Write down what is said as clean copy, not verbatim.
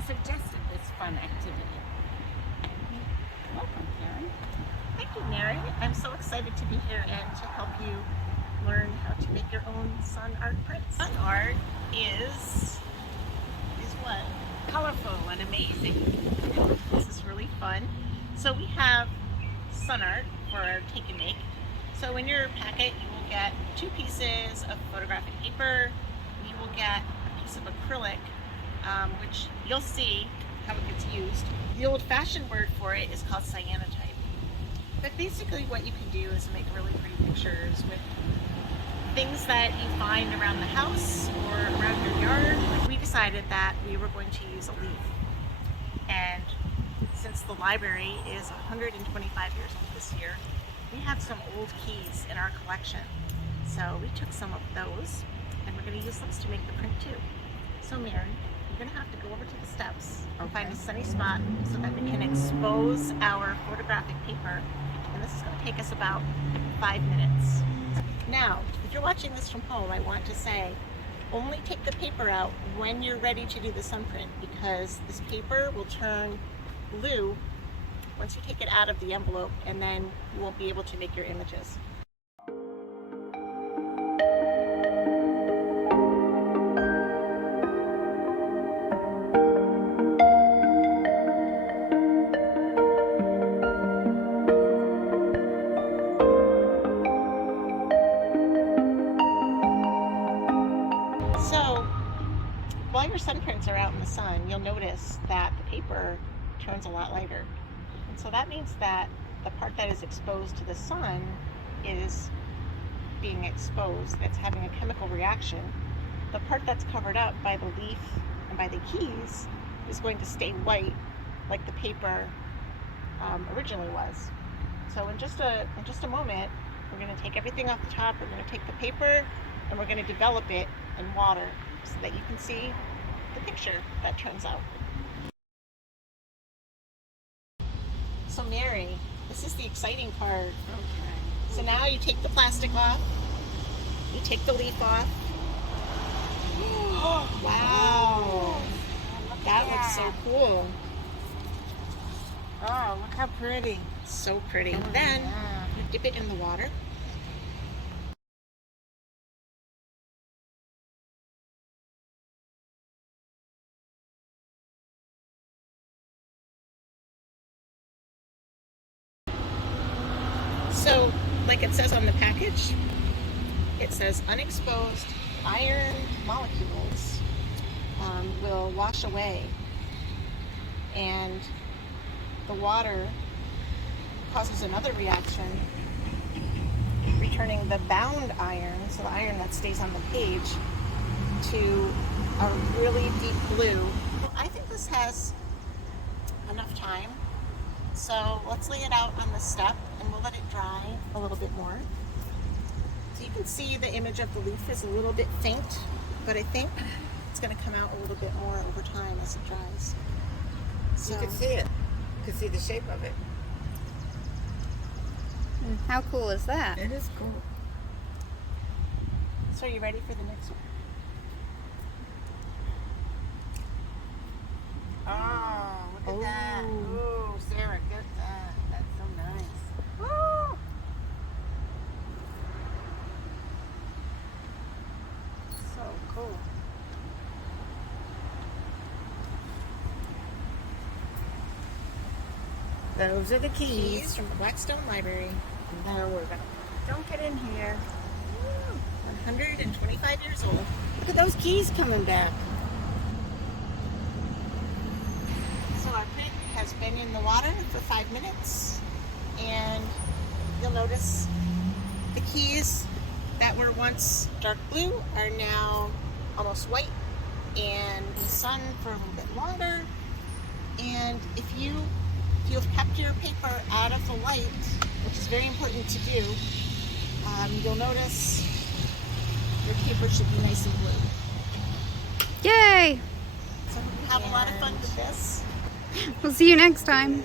has suggested this fun activity. Welcome, Karen. Thank you, Mary. I'm so excited to be here and to help you learn how to make your own sun art prints. Sun art is what? Colorful and amazing. This is really fun. So we have sun art for our take and make. So in your packet you will get 2 pieces of photographic paper. You will get a piece of acrylic, which you'll see how it gets used. The old-fashioned word for it is called cyanotype. But basically what you can do is make really pretty pictures with things that you find around the house or around your yard. We decided that we were going to use a leaf. And since the library is 125 years old this year, we have some old keys in our collection. So we took some of those and we're going to use those to make the print too. So Mary, you're going to have to go over to the steps and find a sunny spot so that we can expose our photographic paper. And this is going to take us about 5 minutes. Now, if you're watching this from home, I want to say, only take the paper out when you're ready to do the sun print, because this paper will turn blue once you take it out of the envelope, and then you won't be able to make your images. So, while your sun prints are out in the sun, you'll notice that the paper turns a lot lighter. And so that means that the part that is exposed to the sun is being exposed, that's having a chemical reaction. The part that's covered up by the leaf and by the keys is going to stay white like the paper originally was. So in just a moment, we're going to take everything off the top, we're going to take the paper, and we're going to develop it in water so that you can see the picture that turns out. So Mary, this is the exciting part. Okay. So now you take the plastic off, you take the leaf off. Oh, wow! That looks so cool. Oh, look how pretty. So pretty. Oh, Then yeah. you dip it in the water. So, like it says on the package, it says unexposed iron molecules will wash away, and the water causes another reaction, returning the bound iron, so the iron that stays on the page, to a really deep blue. I think this has enough time. So let's lay it out on the step and we'll let it dry a little bit more. So you can see the image of the leaf is a little bit faint, but I think it's going to come out a little bit more over time as it dries. So, You can see it. You can see the shape of it. How cool is that? It is cool. so are you ready for the next one? Oh, look at that. Ooh. Oh, Sarah, get that. That's so nice. Woo! So cool. Those are the keys. Keys from the Blackstone Library. And now we're gonna dunk it in here. 125 years old. Look at those keys coming back. So our print has been in the water for 5 minutes, and you'll notice the keys that were once dark blue are now almost white, and the sun for a little bit longer. And if you've kept your paper out of the light, which is very important to do, you'll notice your paper should be nice and blue. Yay! So have a lot of fun with this. We'll see you next time.